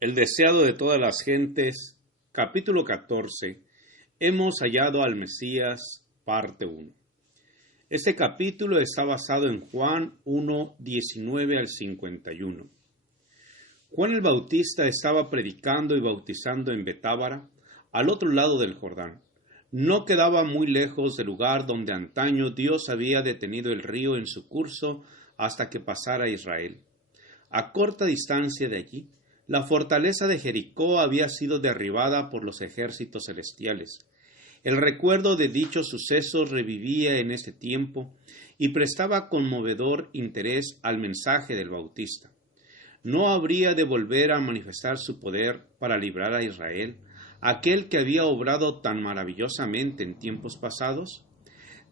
El deseado de todas las gentes, capítulo 14. Hemos hallado al Mesías, parte 1. Este capítulo está basado en Juan 1, 19 al 51. Juan el Bautista estaba predicando y bautizando en Betábara, al otro lado del Jordán. No quedaba muy lejos del lugar donde antaño Dios había detenido el río en su curso hasta que pasara Israel. A corta distancia de allí, la fortaleza de Jericó había sido derribada por los ejércitos celestiales. El recuerdo de dichos sucesos revivía en este tiempo y prestaba conmovedor interés al mensaje del Bautista. ¿No habría de volver a manifestar su poder para librar a Israel, aquel que había obrado tan maravillosamente en tiempos pasados?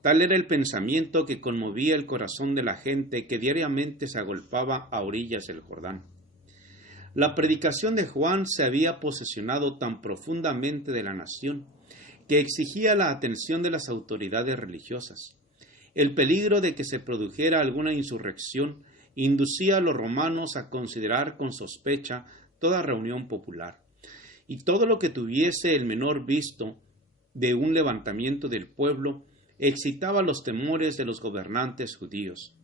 Tal era el pensamiento que conmovía el corazón de la gente que diariamente se agolpaba a orillas del Jordán. La predicación de Juan se había posesionado tan profundamente de la nación que exigía la atención de las autoridades religiosas. El peligro de que se produjera alguna insurrección inducía a los romanos a considerar con sospecha toda reunión popular, y todo lo que tuviese el menor visto de un levantamiento del pueblo excitaba los temores de los gobernantes judíos.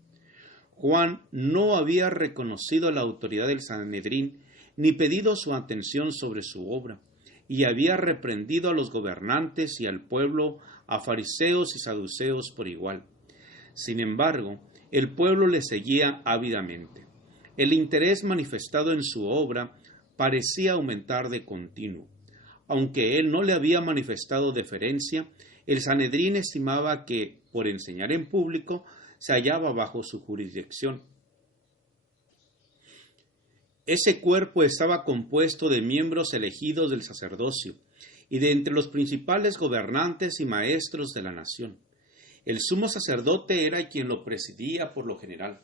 Juan no había reconocido la autoridad del Sanedrín ni pedido su atención sobre su obra, y había reprendido a los gobernantes y al pueblo, a fariseos y saduceos por igual. Sin embargo, el pueblo le seguía ávidamente. El interés manifestado en su obra parecía aumentar de continuo. Aunque él no le había manifestado deferencia, el Sanedrín estimaba que, por enseñar en público, se hallaba bajo su jurisdicción. Ese cuerpo estaba compuesto de miembros elegidos del sacerdocio y de entre los principales gobernantes y maestros de la nación. El sumo sacerdote era quien lo presidía por lo general.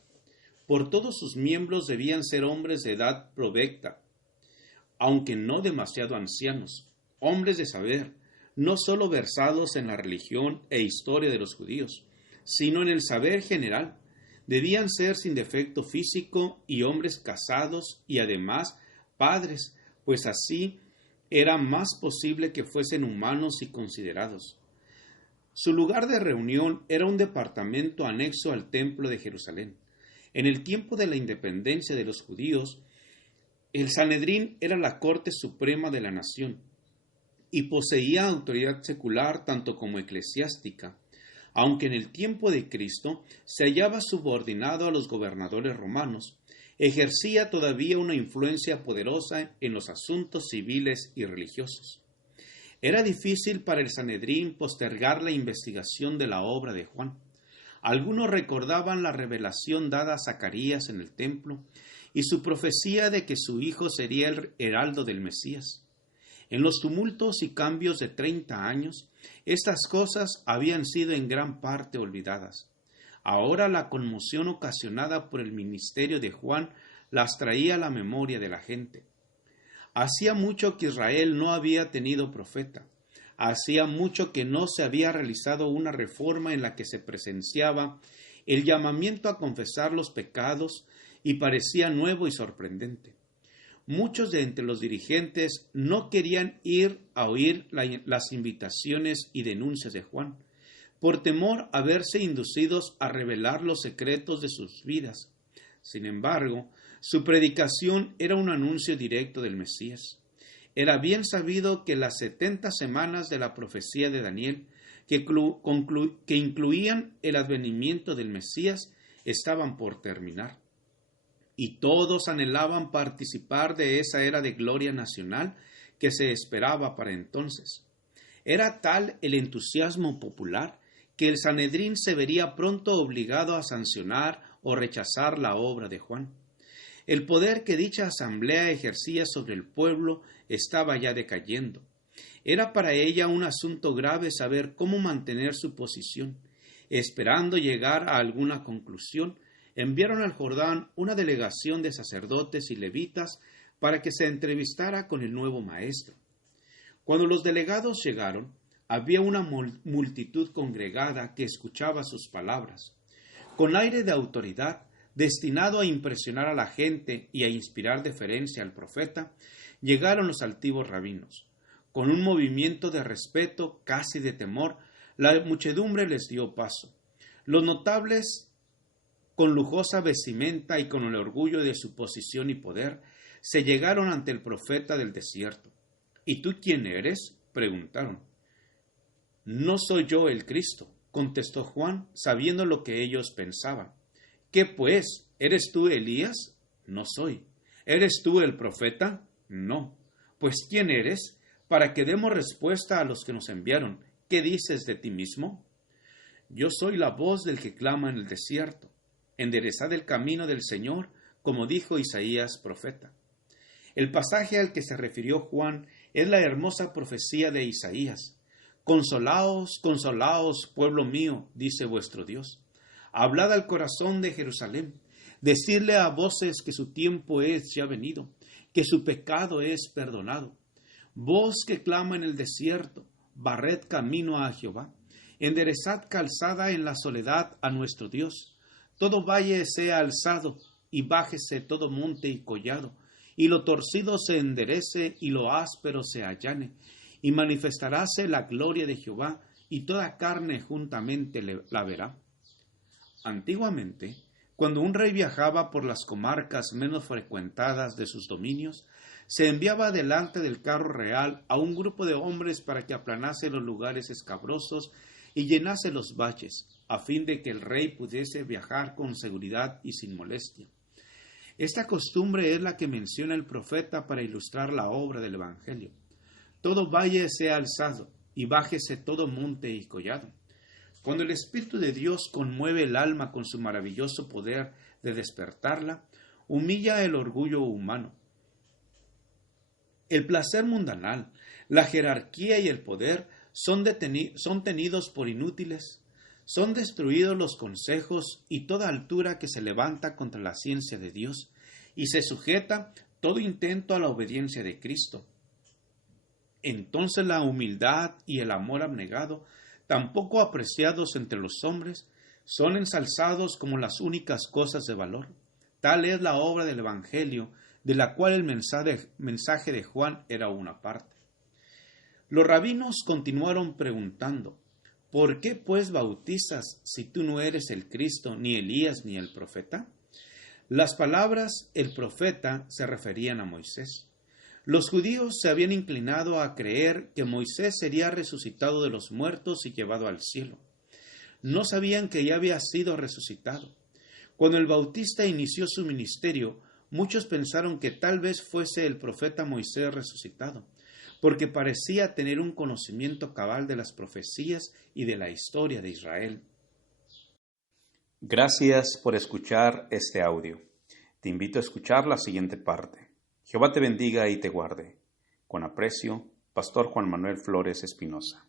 Por todos sus miembros debían ser hombres de edad provecta, aunque no demasiado ancianos, hombres de saber, no sólo versados en la religión e historia de los judíos, sino en el saber general. Debían ser sin defecto físico y hombres casados y además padres, pues así era más posible que fuesen humanos y considerados. Su lugar de reunión era un departamento anexo al templo de Jerusalén. En el tiempo de la independencia de los judíos, el Sanedrín era la corte suprema de la nación y poseía autoridad secular tanto como eclesiástica, aunque en el tiempo de Cristo se hallaba subordinado a los gobernadores romanos, ejercía todavía una influencia poderosa en los asuntos civiles y religiosos. Era difícil para el Sanedrín postergar la investigación de la obra de Juan. Algunos recordaban la revelación dada a Zacarías en el templo y su profecía de que su hijo sería el heraldo del Mesías. En los tumultos y cambios de 30 años, estas cosas habían sido en gran parte olvidadas. Ahora la conmoción ocasionada por el ministerio de Juan las traía a la memoria de la gente. Hacía mucho que Israel no había tenido profeta. Hacía mucho que no se había realizado una reforma en la que se presenciaba el llamamiento a confesar los pecados y parecía nuevo y sorprendente. Muchos de entre los dirigentes no querían ir a oír las invitaciones y denuncias de Juan, por temor a verse inducidos a revelar los secretos de sus vidas. Sin embargo, su predicación era un anuncio directo del Mesías. Era bien sabido que las 70 semanas de la profecía de Daniel, que incluían el advenimiento del Mesías, estaban por terminar. Y todos anhelaban participar de esa era de gloria nacional que se esperaba para entonces. Era tal el entusiasmo popular que el Sanedrín se vería pronto obligado a sancionar o rechazar la obra de Juan. El poder que dicha asamblea ejercía sobre el pueblo estaba ya decayendo. Era para ella un asunto grave saber cómo mantener su posición. Esperando llegar a alguna conclusión, enviaron al Jordán una delegación de sacerdotes y levitas para que se entrevistara con el nuevo maestro. Cuando los delegados llegaron, había una multitud congregada que escuchaba sus palabras. Con aire de autoridad, destinado a impresionar a la gente y a inspirar deferencia al profeta, llegaron los altivos rabinos. Con un movimiento de respeto, casi de temor, la muchedumbre les dio paso. Los notables, con lujosa vestimenta y con el orgullo de su posición y poder, se llegaron ante el profeta del desierto. ¿Y tú quién eres?, preguntaron. No soy yo el Cristo, contestó Juan, sabiendo lo que ellos pensaban. ¿Qué pues? ¿Eres tú Elías? No soy. ¿Eres tú el profeta? No. Pues ¿quién eres? Para que demos respuesta a los que nos enviaron. ¿Qué dices de ti mismo? Yo soy la voz del que clama en el desierto. Enderezad el camino del Señor, como dijo Isaías profeta. El pasaje al que se refirió Juan es la hermosa profecía de Isaías. Consolaos, consolaos, pueblo mío, dice vuestro Dios. Hablad al corazón de Jerusalén, decidle a voces que su tiempo es ya venido, que su pecado es perdonado. Voz que clama en el desierto, barred camino a Jehová, enderezad calzada en la soledad a nuestro Dios. Todo valle sea alzado, y bájese todo monte y collado, y lo torcido se enderece, y lo áspero se allane, y manifestaráse la gloria de Jehová, y toda carne juntamente la verá. Antiguamente, cuando un rey viajaba por las comarcas menos frecuentadas de sus dominios, se enviaba delante del carro real a un grupo de hombres para que aplanase los lugares escabrosos y llenase los valles, a fin de que el rey pudiese viajar con seguridad y sin molestia. Esta costumbre es la que menciona el profeta para ilustrar la obra del Evangelio. Todo valle sea alzado, y bájese todo monte y collado. Cuando el Espíritu de Dios conmueve el alma con su maravilloso poder de despertarla, humilla el orgullo humano. El placer mundanal, la jerarquía y el poder son tenidos por inútiles, son destruidos los consejos y toda altura que se levanta contra la ciencia de Dios, y se sujeta todo intento a la obediencia de Cristo. Entonces la humildad y el amor abnegado, tan poco apreciados entre los hombres, son ensalzados como las únicas cosas de valor. Tal es la obra del Evangelio, de la cual el mensaje de Juan era una parte. Los rabinos continuaron preguntando, ¿por qué pues bautizas si tú no eres el Cristo, ni Elías, ni el profeta? Las palabras el profeta se referían a Moisés. Los judíos se habían inclinado a creer que Moisés sería resucitado de los muertos y llevado al cielo. No sabían que ya había sido resucitado. Cuando el Bautista inició su ministerio, muchos pensaron que tal vez fuese el profeta Moisés resucitado, porque parecía tener un conocimiento cabal de las profecías y de la historia de Israel. Gracias por escuchar este audio. Te invito a escuchar la siguiente parte. Jehová te bendiga y te guarde. Con aprecio, Pastor Juan Manuel Flores Espinosa.